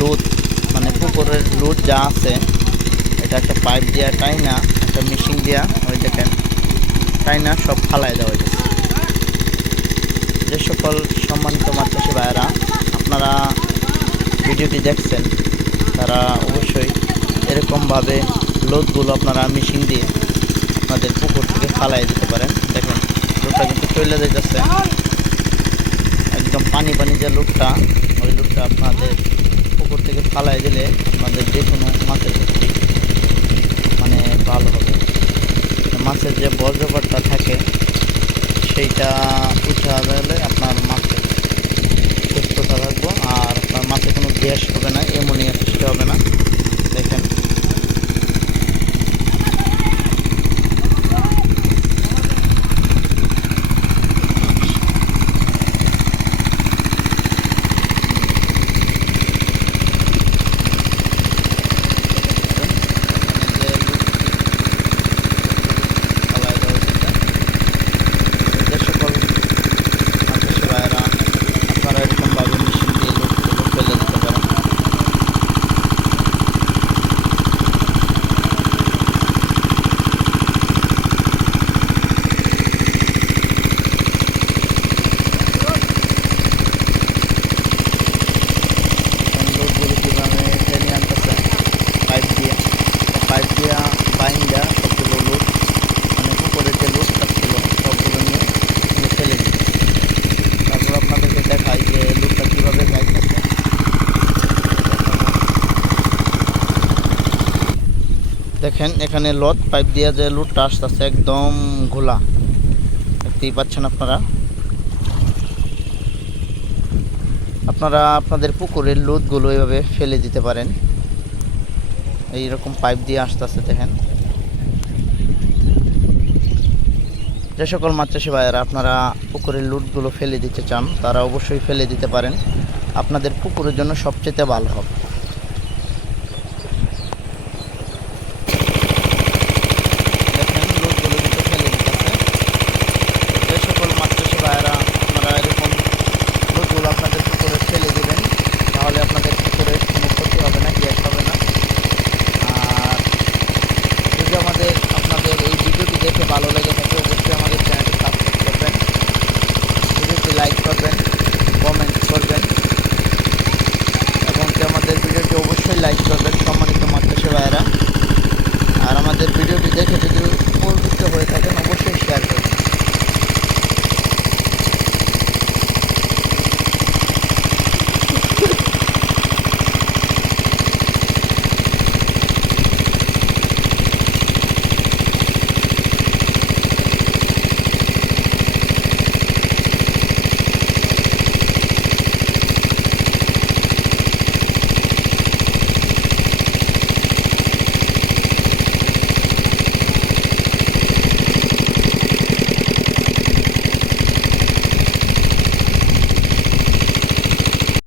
Load মানে পুকুরের load যা আছে, এটা একটা পাইপ দেওয়া টাইনা, একটা মেশিন দেওয়া ওই দেখেন, টাইনা সব ফালাই দেওয়া হয়েছে যে সকল সম্মানিত মাছ চাষি ভাইয়েরা, আপনারা ভিডিওটি দেখছেন, তারা অবশ্যই এরকমভাবে লোদগুলো আপনারা মেশিন দিয়ে আপনাদের পুকুর থেকে ফালাই দিতে পারেন। দেখেন লোডটা কিন্তু চলে একদম পানি পানি যে লুকটা, ওই লুকটা আপনাদের পুকুর থেকে ফালাই দিলে আপনাদের যে কোনো মাছের মানে ভালো হবে। মাছের যে বজ্রপাতটা থাকে, সেইটা উঠে গেলে আপনার মাছের সুস্থতা থাকব আর আপনার মাছে কোনো গ্যাস হবে না এমোনিয়া সৃষ্টি হবে না দেখেন যে সকল মাছের ভাইয়েরা আপনারা এরকমভাবে মেশিন দিয়ে লোকগুলো ফেলে দিতে পারেন লোকগুলো কীভাবে টেনে আনতেছে পাইপ দিয়ে পাইপ দিয়ে বাইন্দা সবগুলো লোক মানে পুকুরের যে লোকটা ছিল সবগুলো নিয়ে নিয়ে ফেলে দিই তারপর আপনাদেরকে দেখাই যে লোকটা কীভাবে যাইতেছে দেখেন, এখানে লট পাইপ দিয়ে যে লুটটা আসতেছে একদম ঘোলা। দেখতেই পাচ্ছেন আপনারা। আপনারা আপনাদের পুকুরের লুটগুলো এভাবে ফেলে দিতে পারেন। এই রকম পাইপ দিয়ে আসতেছে, দেখেন। যে সকল মাছ চাষি ভাইয়েরা আপনারা পুকুরের লুটগুলো ফেলে দিতে চান, তারা অবশ্যই ফেলে দিতে পারেন। আপনাদের পুকুরের জন্য সবচেয়ে ভালো হবে।